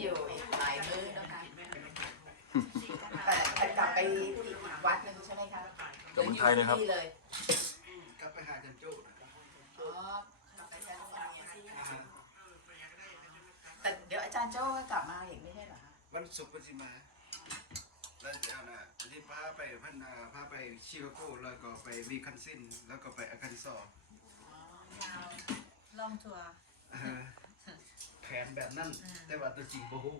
อยู่อีกหลายมื้อนะคะแต่กลับไปอีกวัดหนึ่งใช่ไหมคะ กลับเมืองไทยนะครับ ที่เลย กลับไปหาจันโจ้นะ อ๋อกลับไปแคลิฟอร์เนียแต่เดี๋ยวอาจารย์โจ้ก็กลับมาอีกไม่ใช่เหรอคะ วันศุกร์ก็จะมาแล้วจะเอานะที่พาไปพันนาพาไปชิคาโกแล้วก็ไปวีคันซินแล้วก็ไปอาคันซอ ลองทัวร์ แผนแบบนั้นแต่ว่าตัวจริงโบฮู